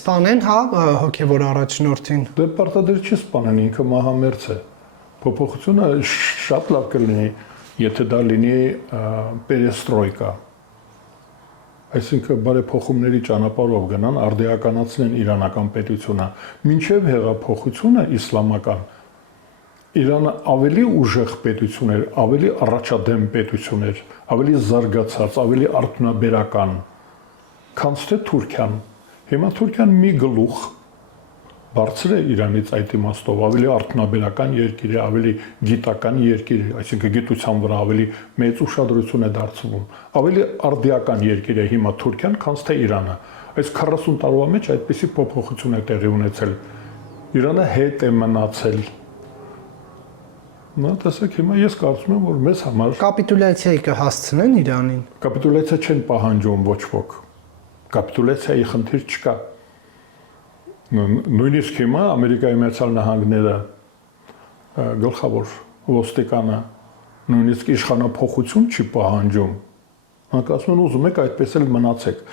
սպանեն, հա, հոգևոր առաջնորդին։ Դե պարտադիր չի սպանեն, ինքը մահամերձ է։ Փոփոխությունը շատ լավ կլինի, եթե դա լինի պերեստրոյկա։ Այսինքն բարեփոխումների ճանապարհով գնան, արդիականացնեն իրանական պետությունը, մինչև հեղափոխությունը իսլամական Իրանը ավելի ուժեղ պետություն էր, ավելի առաջադեմ պետություն էր, ավելի զարգացած, ավելի արդյունաբերական, քան թե Թուրքիան։ Հիմա Թուրքիան մի գլուխ բարձր է Իրանից այդ իմաստով, ավելի արդյունաբերական երկիր է, ավելի գիտական երկիր է, այսինքն գիտության վրա ավելի մեծ ուշադրություն է դարձվում, ավելի արդիական երկիր է հիմա Թուրքիան, քան թե Իրանը։ Այս 40 տարվա մեջ այդպիսի փոփոխություն է տեղի ունեցել։ Իրանը հետ է մնացել։ Նա տեսեք հիմա ես կարծում եմ, որ մեզ համար Կապիտուլյացիայի կհասցնեն Իրանին։ կապիտուլյացիա չեն պահանջում ոչ ոք։ Կապիտուլյացիայի խնդիր չկա։ Նույնիսկ հիմա Ամերիկայի Միացյալ Նահանգները գլխավոր ոստիկանը նույնիսկ իշխանափոխություն չի պահանջում։ Հանկարծում ուզում եք այդպես էլ մնացեք։